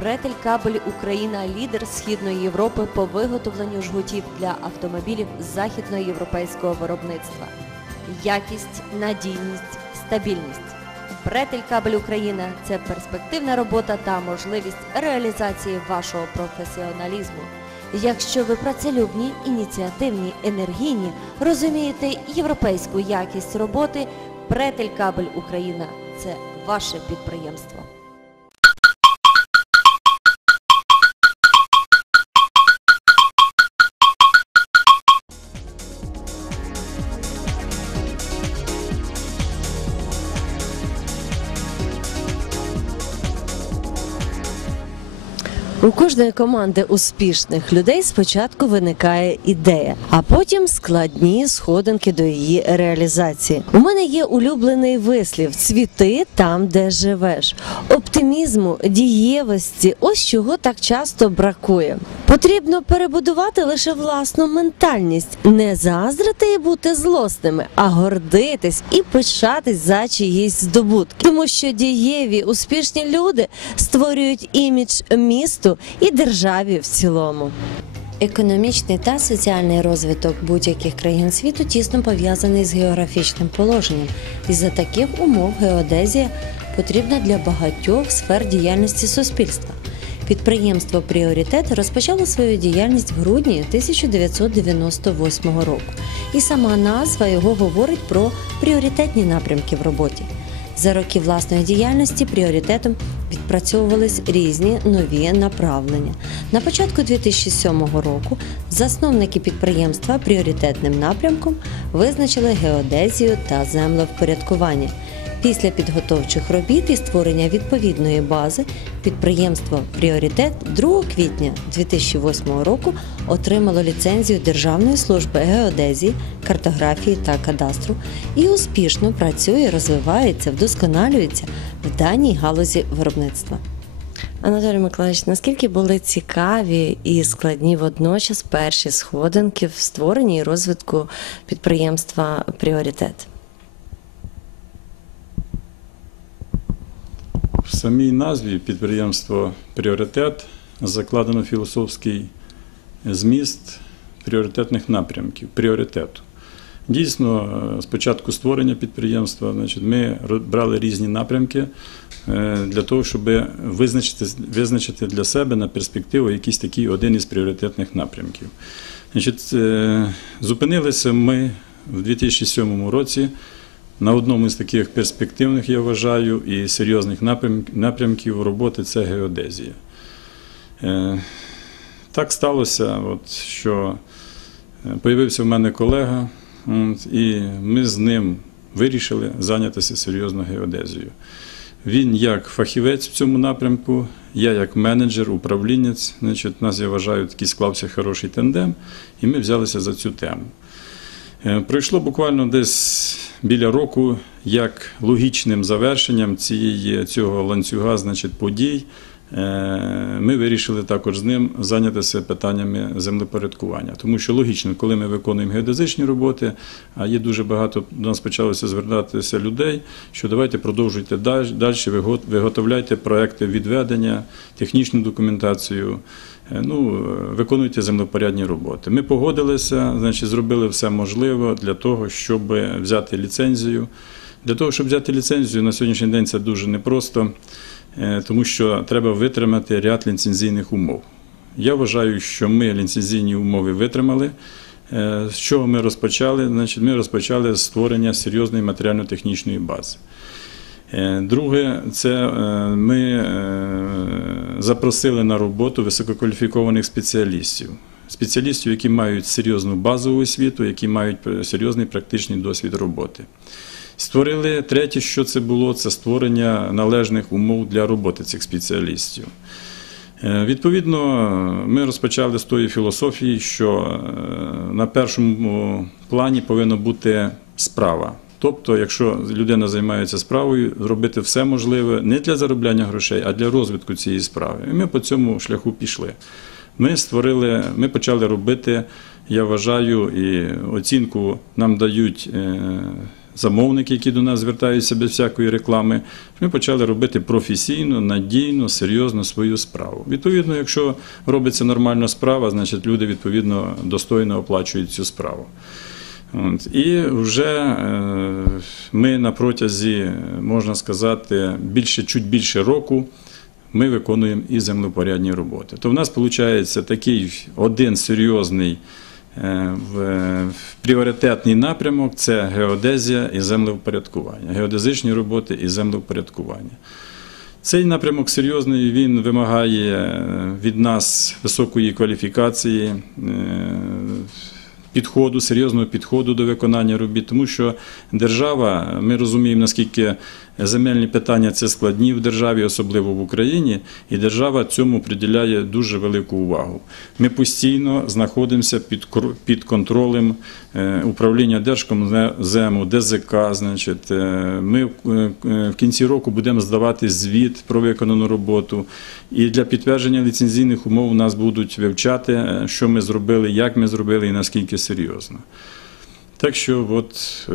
Претель кабель Україна лідер Східної Європи по виготовленню жгутів для автомобілів західноєвропейського виробництва. Якість, надійність, стабільність. Претель кабель Україна це перспективна робота та можливість реалізації вашого професіоналізму. Якщо ви працелюбні, ініціативні, енергійні, розумієте європейську якість роботи, Претель кабель Україна це ваше підприємство. У кожної команди успішних людей спочатку виникає ідея, а потім складні сходинки до її реалізації. У мене є улюблений вислів: цвіти там, де живеш. Оптимізму, дієвості ось чого так часто бракує. Потрібно перебудувати лише власну ментальність, не заздрити і бути злосними, а гордитись і пишатись за чиїсь здобутки. Тому що дієві, успішні люди створюють імідж місту і державі в цілому. Економічний та соціальний розвиток будь-яких країн світу тісно пов'язаний з географічним положенням. І за таких умов геодезія потрібна для багатьох сфер діяльності суспільства. Підприємство Пріоритет розпочало свою діяльність в грудні 1998 року, і сама назва його говорить про пріоритетні напрямки в роботі. За роки власної діяльності пріоритетом відпрацьовувались різні нові направлення. На початку 2007 року засновники підприємства пріоритетним напрямком визначили геодезію та землевпорядкування. Після підготовчих робіт і створення відповідної бази підприємство Пріоритет 2 квітня 2008 року отримало ліцензію Державної служби геодезії, картографії та кадастру і успішно працює, розвивається, вдосконалюється в даній галузі виробництва. Анатолій Миколаївич, наскільки були цікаві і складні водночас перші сходинки в створенні і розвитку підприємства Пріоритет? Самій назві підприємство Пріоритет закладено філософський зміст пріоритетних напрямків, пріоритету. Дійсно, з початку створення підприємства значить, ми брали різні напрямки е, для того, щоб визначити, визначити для себе на перспективу якийсь такий один із пріоритетних напрямків. Значить, е, Зупинилися ми в 2007 році на одному з таких перспективних, я вважаю, і серйозних напрямків роботи це геодезія. Е, так сталося, що з'явився в мене колега, і ми з ним вирішили зайнятися серйозно геодезією. Він як фахівець в цьому напрямку, я як менеджер, управлінець. У нас, я вважаю, такий склався хороший тандем, і ми взялися за цю тему. Е, пройшло буквально десь біля року, як логічним завершенням цієї, цього ланцюга, значить, подій, е, ми вирішили також з ним зайнятися питаннями землепорядкування. Тому що логічно, коли ми виконуємо геодезичні роботи, а є дуже багато до нас почалося звертатися людей, що давайте продовжуйте далі, виготовляйте проекти відведення, технічну документацію. Е, ну, виконуйте землепорядні роботи. Ми погодилися, значить, зробили все можливе для того, щоб взяти ліцензію. Для того, щоб взяти ліцензію, на сьогоднішній день це дуже непросто, е, тому що треба витримати ряд ліцензійних умов. Я вважаю, що ми ліцензійні умови витримали. Е, з чого ми розпочали? Значить, Ми розпочали створення серйозної матеріально-технічної бази. Е, друге, це е, ми е, запросили на роботу висококваліфікованих спеціалістів, спеціалістів, які мають серйозну базову освіту, які мають серйозний практичний досвід роботи. Створили третє, що це було, це створення належних умов для роботи цих спеціалістів. Відповідно, ми розпочали з тої філософії, що на першому плані повинна бути справа. Тобто, якщо людина займається справою, зробити все можливе не для заробляння грошей, а для розвитку цієї справи. І ми по цьому шляху пішли. Ми створили, ми почали робити, я вважаю, і оцінку нам дають е, замовники, які до нас звертаються без всякої реклами. Ми почали робити професійно, надійно, серйозно свою справу. Відповідно, якщо робиться нормальна справа, значить люди відповідно достойно оплачують цю справу. От. І вже е, ми на протязі, можна сказати, більше, чуть більше року ми виконуємо і землепорядні роботи. То в нас виходить такий один серйозний е, пріоритетний напрямок це геодезія і землевпорядкування, геодезичні роботи і землевпорядкування. Цей напрямок серйозний, він вимагає е, від нас високої кваліфікації, е, підходу, серйозного підходу до виконання робіт, тому що держава, ми розуміємо, наскільки земельні питання це складні в державі, особливо в Україні, і держава цьому приділяє дуже велику увагу. Ми постійно знаходимося під, контролем е, управління Держкомзему, ДЗК. Е, ми е, в кінці року будемо здавати звіт про виконану роботу. І для підтвердження ліцензійних умов нас будуть вивчати, що ми зробили, як ми зробили і наскільки серйозно. Так що, от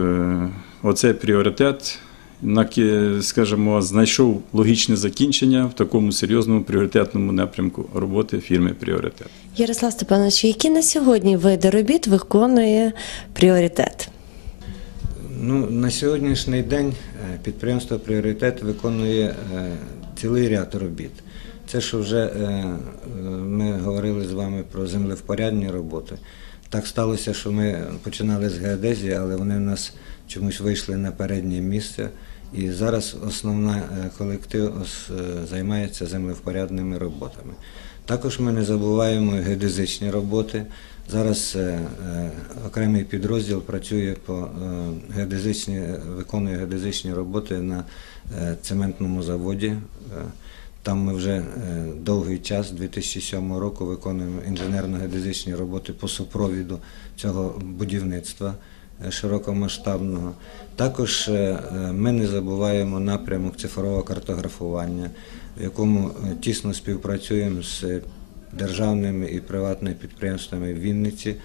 оцей пріоритет, скажімо, знайшов логічне закінчення в такому серйозному пріоритетному напрямку роботи фірми Пріоритет. Ярослав Степанович, які на сьогодні види робіт виконує пріоритет? Ну, на сьогоднішній день е, підприємство Пріоритет виконує е, цілий ряд робіт. Це що вже е, ми говорили з вами про землевпорядні роботи. Так сталося, що ми починали з геодезії, але вони в нас чомусь вийшли на переднє місце. І зараз основний колектив е, займається землевпорядними роботами. Також ми не забуваємо геодезичні роботи. Зараз е, е, окремий підрозділ працює по е, геодезичні, виконує геодезичні роботи на е, цементному заводі. Е, Там ми вже е, довгий час, 2007 року, виконуємо інженерно-геодезичні роботи по супровіду цього будівництва е, широкомасштабного. Також е, е, ми не забуваємо напрямок цифрового картографування, в якому е, тісно співпрацюємо з е, державними і приватними підприємствами в Вінниці.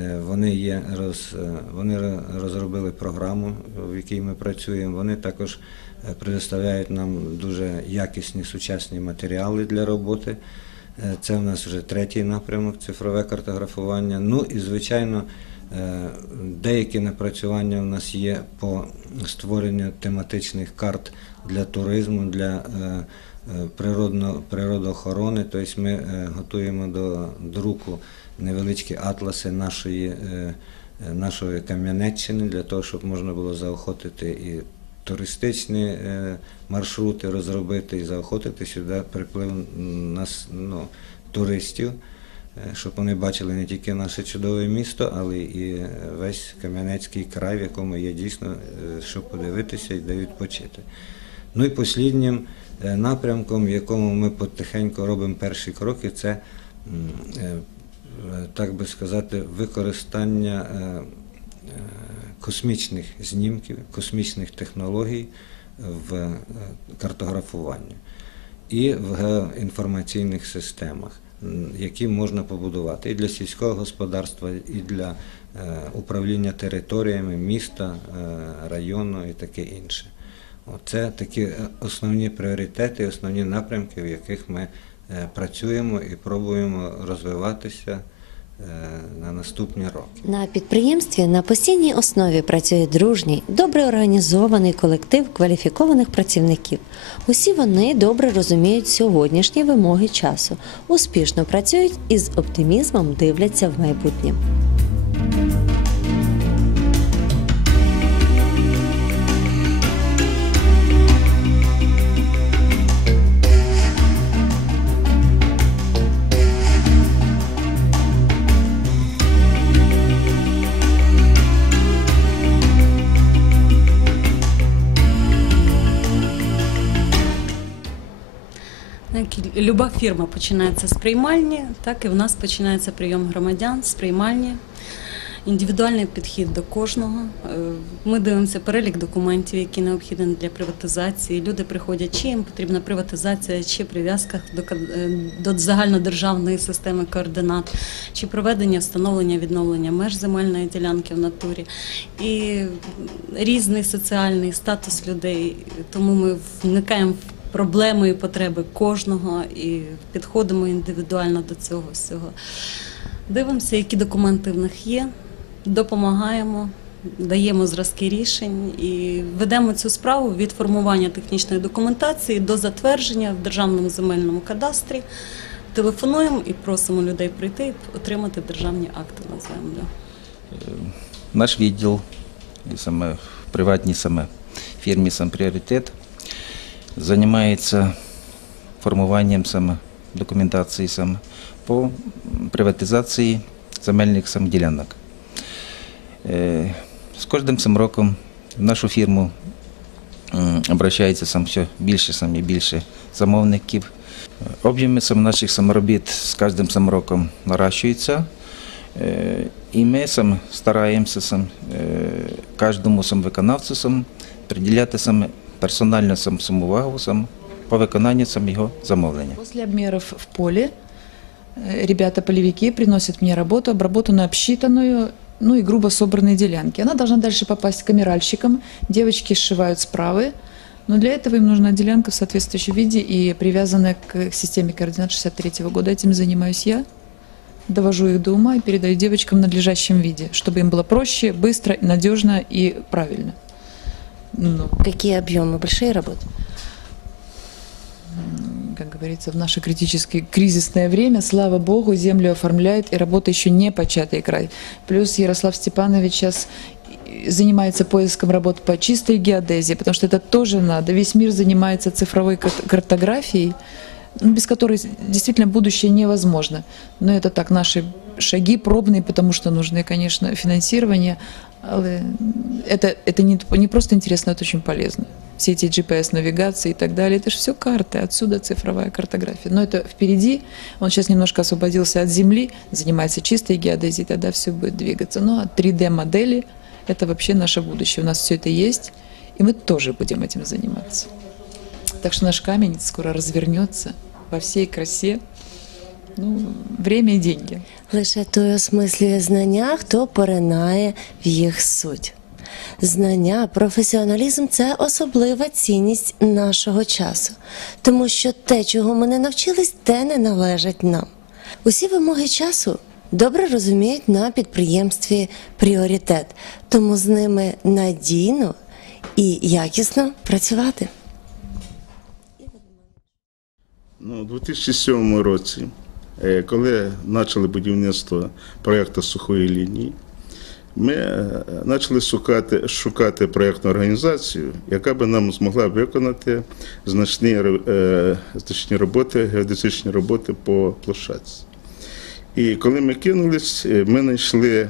Е, Вони є роз, е, вони розробили програму, в якій ми працюємо. Вони також е, предоставляють нам дуже якісні сучасні матеріали для роботи. Е, Це в нас вже третій напрямок цифрове картографування. Ну і звичайно, е, деякі напрацювання у нас є по створенню тематичних карт для туризму, для е, е, природоохорони. Тобто ми е, готуємо до друку невеличкі атласи нашої, е, е, нашої Кам'янеччини для того, щоб можна було заохотити і туристичні е, маршрути розробити і заохотити сюди приплив нас ну, туристів, е, щоб вони бачили не тільки наше чудове місто, але і е, весь Кам'янецький край, в якому є дійсно е, що подивитися і де відпочити. Ну і посліднім е, напрямком, в якому ми потихеньку робимо перші кроки, це, е, е, так би сказати, використання е, е, космічних знімків, космічних технологій в е, картографуванні і в геоінформаційних системах, які можна побудувати і для сільського господарства, і для е, управління територіями міста, е, району і таке інше. Це такі е, основні пріоритети, основні напрямки, в яких ми працюємо і пробуємо розвиватися на наступні роки. На підприємстві на постійній основі працює дружній, добре організований колектив кваліфікованих працівників. Усі вони добре розуміють сьогоднішні вимоги часу, успішно працюють і з оптимізмом дивляться в майбутнє. Люба фірма починається з приймальні, так і в нас починається прийом громадян з приймальні. індивідуальний підхід до кожного. Е, Ми дивимося перелік документів, які необхідні для приватизації. Люди приходять, чи їм потрібна приватизація, чи прив'язка до, е, до загальнодержавної системи координат, чи проведення встановлення відновлення меж земельної ділянки в натурі. І різний соціальний статус людей. Тому ми вникаємо в проблеми і потреби кожного і підходимо індивідуально до цього всього. Дивимося, які документи в них є, допомагаємо, даємо зразки рішень і ведемо цю справу від формування технічної документації до затвердження в державному земельному кадастрі. Телефонуємо і просимо людей прийти і отримати державні акти на землю. наш відділ, і саме в приватній саме фірмі сам пріоритет, займається формуванням саме документації саме по приватизації земельних сам ділянок. Е, З кожним сам роком в нашу фірму обращається сам все більше сам і більше замовників. Об'єми сам наших саморобіт з кожним сам роком наращуються. Е, І ми сам стараємося сам, е, кожному сам виконавцю сам приділяти саме персонально сам самовагу сам по виконанню сам його замовлення. После обмеров в поле э, ребята-полевики приносят мне работу, обработанную, обсчитанную, ну и грубо собранные делянки. Она должна дальше попасть к камеральщикам. Девочки сшивают справы, но для этого им нужна делянка в соответствующем виде и привязанная к системе координат 63 года. Этим занимаюсь я. Довожу их до ума и передаю девочкам в надлежащем виде, чтобы им было проще, быстро, надежно и правильно. Ну, Какие объемы? Большие работы? как говорится, в наше критическое кризисное время, слава богу, землю оформляет, и работа еще не початый край. Плюс Ярослав Степанович сейчас занимается поиском работ по чистой геодезии, потому что это тоже надо. Весь мир занимается цифровой кар- картографией, без которой действительно будущее невозможно. Но это так, наши шаги пробные, потому что нужны, конечно, финансирование. Это, это не, не просто интересно, это очень полезно. Все эти GPS-навигации и так далее, это же все карты, отсюда цифровая картография. Но это впереди, он сейчас немножко освободился от земли, занимается чистой геодезией, тогда все будет двигаться. Ну а 3D-модели – это вообще наше будущее. У нас все это есть, и мы тоже будем этим заниматься. Так что наш камень скоро развернется во всей красе. Ну, время и деньги. Лише той осмислює знання, хто поринає в їх суть. Знання, професіоналізм це особлива цінність нашого часу, тому що те, чого ми не навчились, те не належить нам. Усі вимоги часу добре розуміють на підприємстві пріоритет, тому з ними надійно і якісно працювати. Ну, у 2007 році, е, коли почали будівництво проєкту сухої лінії, ми е, почали шукати, шукати проєктну організацію, яка би нам змогла виконати значні, е, значні роботи, геодезичні роботи по площадці. І коли ми кинулись, ми знайшли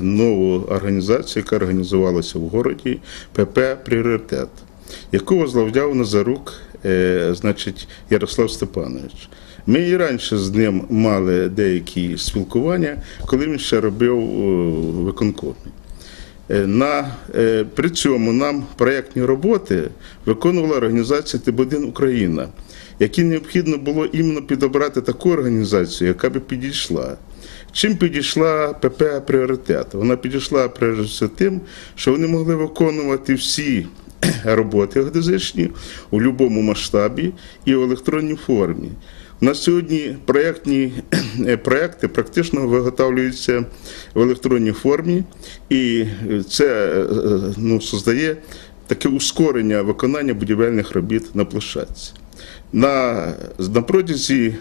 нову організацію, яка організувалася в городі ПП Пріоритет, яку возглавляв Назарук, значить, Ярослав Степанович. Ми і раніше з ним мали деякі спілкування, коли він ще робив у виконкомі. Е, На, е, при цьому нам проєктні роботи виконувала організація Тибодин Україна, якій необхідно було іменно підобрати таку організацію, яка би підійшла. Чим підійшла ПП пріоритет? Вона підійшла за тим, що вони могли виконувати всі роботи геодезичні у будь-якому масштабі і в електронній формі. На сьогодні проєктні е, проєкти практично виготовлюються в електронній формі, і це е, ну, создає таке ускорення виконання будівельних робіт на площадці. На, на протязі е,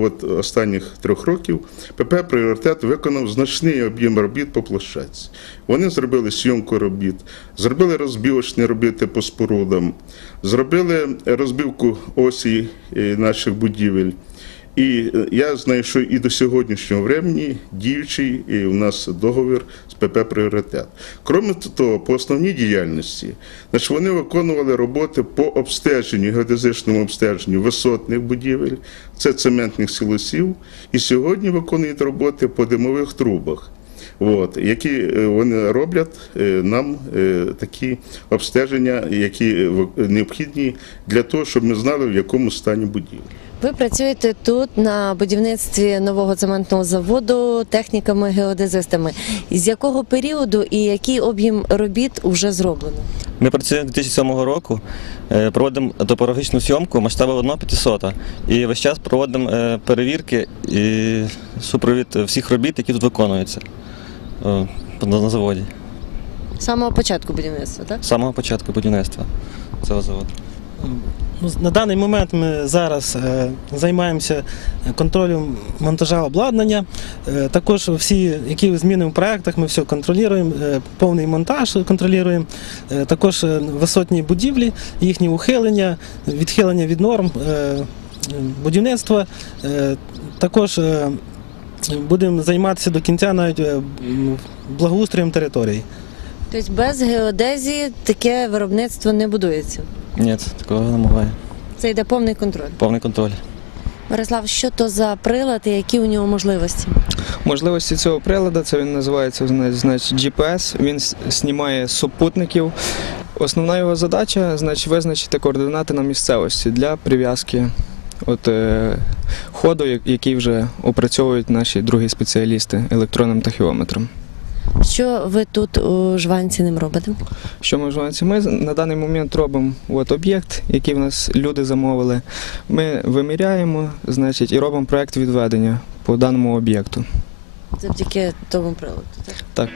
от, останніх трьох років ПП пріоритет виконав значний об'єм робіт по площадці. Вони зробили сйомку робіт, зробили розбівочні робіти по спорудам, зробили розбивку осі е, наших будівель. І е, я знаю, що і до сьогоднішнього времени діючий і у нас договір з ПП пріоритет. Крім того, по основній діяльності, значить, вони виконували роботи по обстеженню, геодезичному обстеженню висотних будівель, це цементних силосів, і сьогодні виконують роботи по димових трубах. от, які е, вони роблять е, нам такі обстеження, які необхідні для того, щоб ми знали, в якому стані будівля. Ви працюєте тут на будівництві нового цементного заводу техніками-геодезистами. З якого періоду і який об'єм робіт вже зроблено? Ми працюємо з 2007 року, е, проводимо топографічну зйомку масштабу 1 500 і весь час проводимо е, перевірки і супровід всіх робіт, які тут виконуються е, на заводі. З самого початку будівництва, так? З самого початку будівництва цього заводу. Ну, На даний момент ми зараз е, займаємося контролем монтажа обладнання. Е, також всі, які зміни в проєктах, ми все контролюємо, е, повний монтаж контролюємо. Також висотні будівлі, їхні ухилення, відхилення від норм будівництва. Також будемо займатися до кінця навіть благоустроєм території. Тобто без геодезії таке виробництво не будується. Ні, такого немає. Це йде повний контроль. Повний контроль. Мирослав, що то за прилад і які у нього можливості? Можливості цього приладу це він називається зна- значить, GPS. Він знімає супутників. Основна його задача значить, визначити координати на місцевості для прив'язки от, е, ходу, який вже опрацьовують наші другі спеціалісти електронним тахіометром. Що ви тут у жванці ним робите? Що ми вживаємося? Ми на даний момент робимо от, об'єкт, який в нас люди замовили. Ми виміряємо значить, і робимо проєкт відведення по даному об'єкту. Завдяки тому приладу. Так? Так.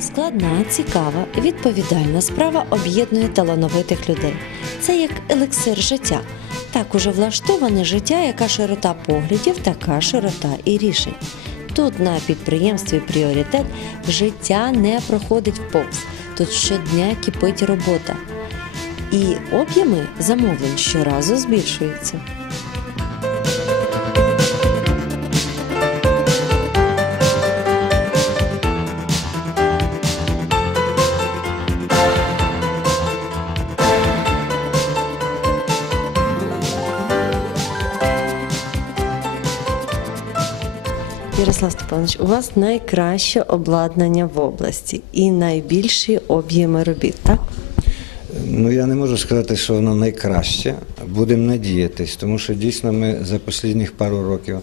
Складна, цікава, відповідальна справа об'єднує талановитих людей. Це як елексир життя. Так уже влаштоване життя, яка широта поглядів, така широта і рішень. Тут на підприємстві пріоритет життя не проходить повз. Тут щодня кипить робота. І об'єми замовлень щоразу збільшуються. Степанович, у вас найкраще обладнання в області і найбільші об'єми робіт, так? Ну я не можу сказати, що воно найкраще. Будемо надіятись, тому що дійсно ми за останніх пару років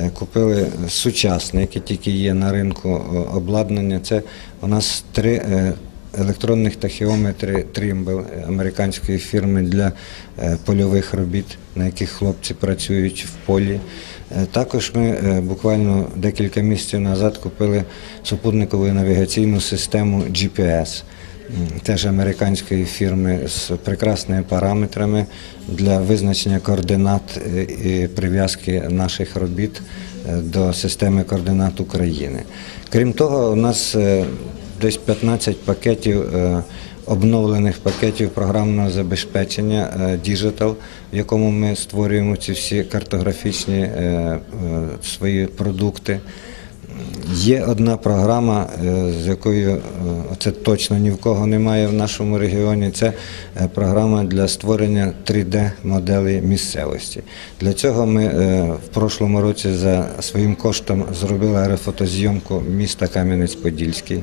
е, купили сучасне, яке тільки є на ринку е, обладнання. Це у нас три е, електронних тахіометри Trimble американської фірми для польових робіт, на яких хлопці працюють в полі. Е, Також ми е, буквально декілька місяців назад купили супутникову навігаційну систему GPS теж американської фірми з прекрасними параметрами для визначення координат е, і прив'язки наших робіт до системи координат України. Крім того, у нас десь 15 пакетів. Обновлених пакетів програмного забезпечення е, Digital, в якому ми створюємо ці всі картографічні е, е, свої продукти. Є одна програма, з якою це точно ні в кого немає в нашому регіоні. Це програма для створення 3D-моделей місцевості. Для цього ми в прошлому році за своїм коштом зробили аерофотозйомку міста Кам'янець-Подільський.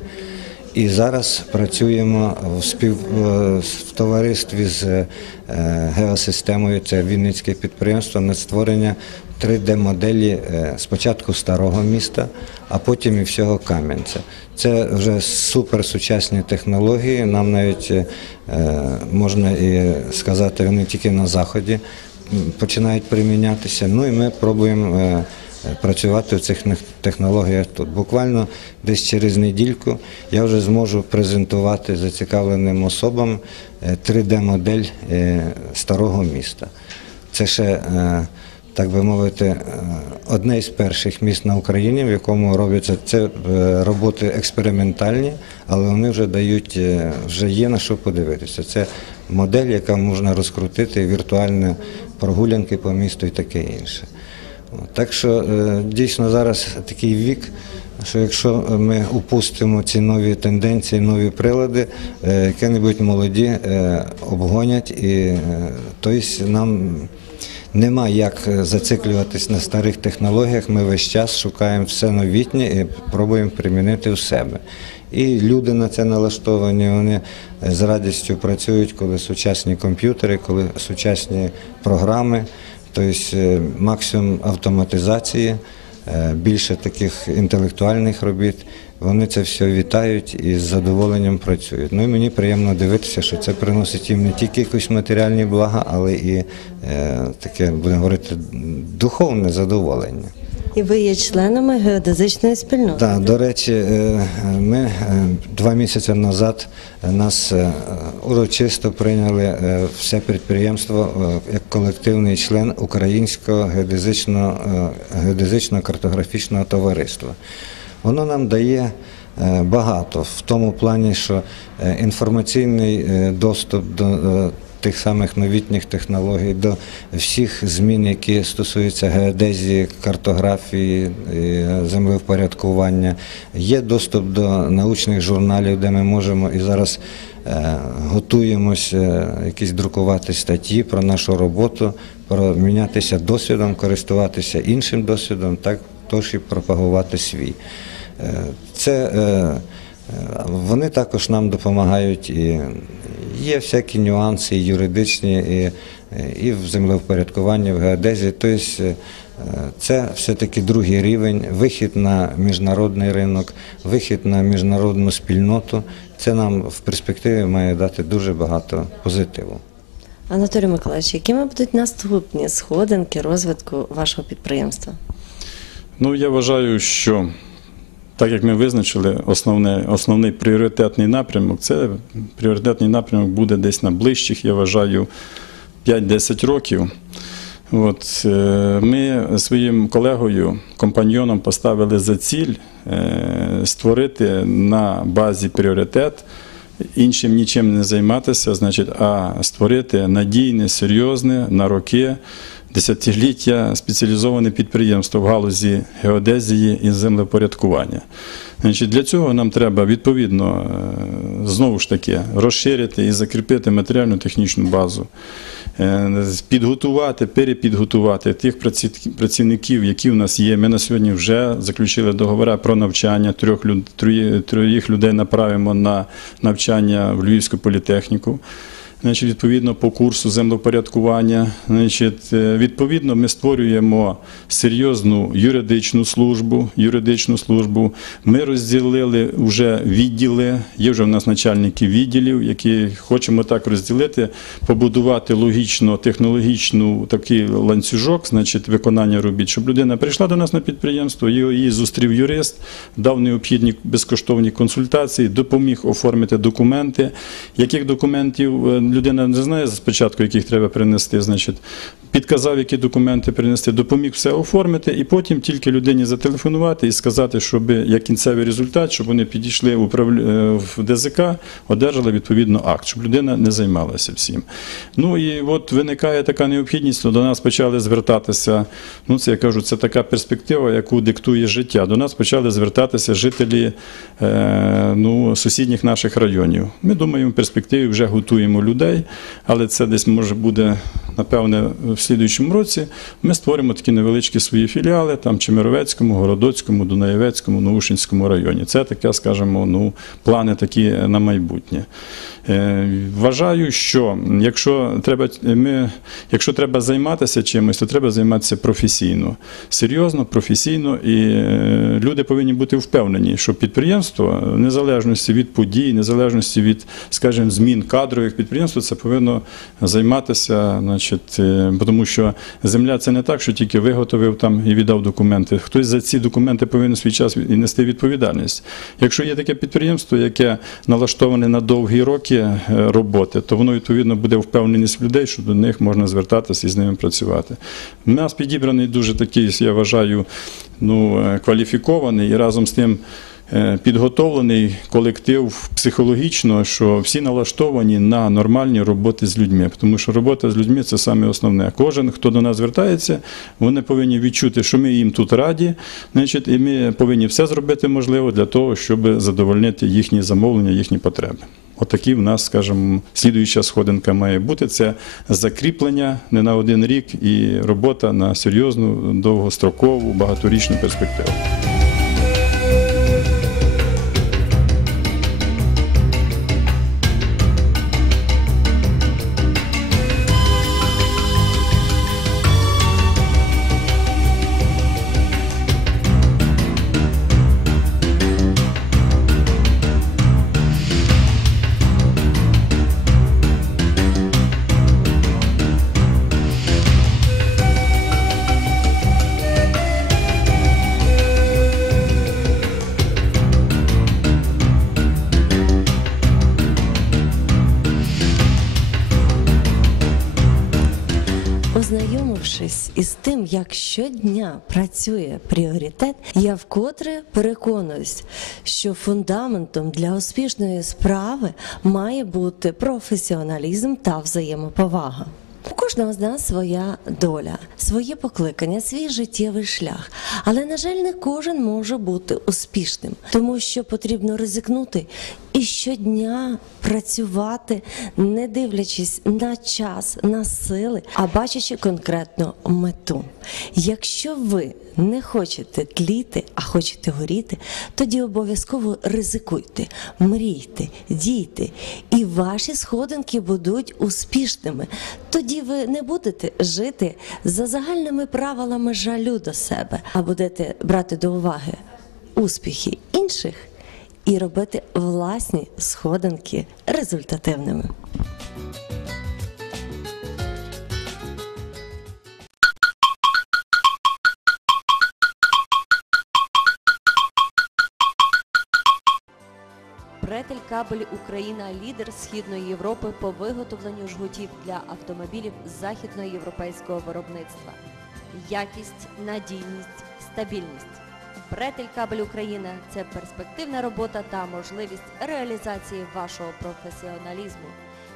І зараз працюємо в спів е, в товаристві з е, геосистемою. Це Вінницьке підприємство над створення 3D-моделі е, спочатку старого міста, а потім і всього Кам'янця. Це вже суперсучасні технології. Нам навіть можна і сказати, вони тільки на заході починають примінятися. Ну і ми пробуємо. Е, працювати в цих технологіях тут. Буквально десь через недільку я вже зможу презентувати зацікавленим особам е, 3D-модель е, старого міста. Це ще, е, так би мовити, е, одне із перших міст на Україні, в якому робляться це е, роботи експериментальні, але вони вже дають, е, вже є на що подивитися. Це модель, яка можна розкрутити, віртуальні прогулянки по місту і таке інше. Так що е, дійсно зараз такий вік, що якщо ми упустимо ці нові тенденції, нові прилади, е, які-небудь молоді е, обгонять, і тобто нам нема як зациклюватись на старих технологіях. Ми весь час шукаємо все новітнє і пробуємо примінити в себе. І люди на це налаштовані, вони з радістю працюють, коли сучасні комп'ютери, коли сучасні програми, тобто е, максимум автоматизації, е, більше таких інтелектуальних робіт. Вони це все вітають і з задоволенням працюють. Ну і мені приємно дивитися, що це приносить їм не тільки якісь матеріальні блага, але і е, таке, будемо говорити, духовне задоволення. І ви є членами геодезичної спільноти. Так, до речі, е, ми е, два місяці назад нас е, урочисто прийняли все підприємство як колективний член Українського геодезичного, геодезичного картографічного товариства. Воно нам дає багато в тому плані, що інформаційний доступ до тих самих новітніх технологій, до всіх змін, які стосуються геодезії, картографії, е, землевпорядкування. Є доступ до научних журналів, де ми можемо і зараз е, готуємось е, якісь друкувати статті про нашу роботу, про мінятися досвідом, користуватися іншим досвідом, так тож і пропагувати свій. Це вони також нам допомагають і є всякі нюанси і юридичні, і, і в землевпорядкуванні, в геодезії. Тобто е, це все-таки другий рівень, вихід на міжнародний ринок, вихід на міжнародну спільноту. Це нам в перспективі має дати дуже багато позитиву. Анатолій Миколаївич, якими будуть наступні сходинки розвитку вашого підприємства? Ну, я вважаю, що так як ми визначили, основне, основний пріоритетний напрямок, це пріоритетний напрямок буде десь на ближчих, я вважаю, 5-10 років. От, е, ми своїм колегою, компаньйоном поставили за ціль е, створити на базі пріоритет, іншим нічим не займатися, значить, а створити надійне, серйозне на роки, десятиліття спеціалізоване підприємство в галузі геодезії і землепорядкування. Для цього нам треба відповідно е, знову ж таки розширити і закріпити матеріально-технічну базу, е, підготувати, перепідготувати тих праці- працівників, які в нас є. Ми на сьогодні вже заключили договори про навчання. Трьох люд- людей направимо на навчання в Львівську політехніку. Значить, відповідно по курсу землепорядкування. Значить, е, відповідно, ми створюємо серйозну юридичну службу. Юридичну службу. Ми розділили вже відділи. Є вже в нас начальники відділів, які хочемо так розділити, побудувати логічно, технологічну такий ланцюжок, значить, виконання робіт, щоб людина прийшла до нас на підприємство, її зустрів юрист, дав необхідні безкоштовні консультації, допоміг оформити документи. Яких документів е, людина не знає спочатку, яких треба принести, значить, підказав, які документи принести, допоміг все оформити, і потім тільки людині зателефонувати і сказати, щоб як кінцевий результат, щоб вони підійшли в е, ДЗК, одержали відповідно акт, щоб людина не займалася всім. Ну і от виникає така необхідність, то до нас почали звертатися. Ну, це я кажу, це така перспектива, яку диктує життя. До нас почали звертатися жителі е, ну, сусідніх наших районів. Ми думаємо, в перспективі вже готуємо людей, але це десь може буде, напевне, в слідуючому році. Ми створимо такі невеличкі свої філіали, там Чемеровецькому, Городоцькому, Дунаєвецькому, Наушинському районі. Це таке, скажімо, ну, плани такі на майбутнє. Е, Вважаю, що якщо треба, ми, якщо треба займатися чимось, то треба займатися професійно, серйозно, професійно, і е, люди повинні бути впевнені, що підприємство, в незалежності від подій, незалежності від, скажімо, змін кадрових підприємство, це повинно займатися, значить, е, тому що земля це не так, що тільки виготовив там і віддав документи. Хтось за ці документи повинен свій час і нести відповідальність. Якщо є таке підприємство, яке налаштоване на довгі роки е, роботи, то воно відповідно буде впевненість людей, що до них можна звертатися і з ними працювати. У нас підібраний дуже такий, я вважаю, ну, е, кваліфікований і разом з тим. е, підготовлений колектив психологічно, що всі налаштовані на нормальні роботи з людьми, тому що робота з людьми це саме основне. Кожен, хто до нас звертається, вони повинні відчути, що ми їм тут раді, значить, і ми повинні все зробити можливо для того, щоб задовольнити їхні замовлення, їхні потреби. Отакі в нас, скажімо, слідуюча сходинка має бути. Це закріплення не на один рік і робота на серйозну, довгострокову, багаторічну перспективу. Працює пріоритет, я вкотре переконуюсь, що фундаментом для успішної справи має бути професіоналізм та взаємоповага. У кожного з нас своя доля, своє покликання, свій життєвий шлях. Але, на жаль, не кожен може бути успішним, тому що потрібно ризикнути і щодня працювати, не дивлячись на час, на сили, а бачачи конкретну мету. Якщо ви не хочете тліти, а хочете горіти, тоді обов'язково ризикуйте, мрійте, дійте, і ваші сходинки будуть успішними. Тоді ви не будете жити за загальними правилами жалю до себе, а будете брати до уваги успіхи інших і робити власні сходинки результативними. Претель кабель Україна лідер Східної Європи по виготовленню жгутів для автомобілів західноєвропейського виробництва. Якість, надійність, стабільність. Претель кабель Україна це перспективна робота та можливість реалізації вашого професіоналізму.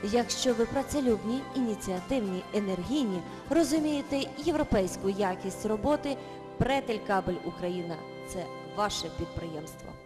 Якщо ви працелюбні, ініціативні, енергійні, розумієте європейську якість роботи, Претель кабель Україна це ваше підприємство.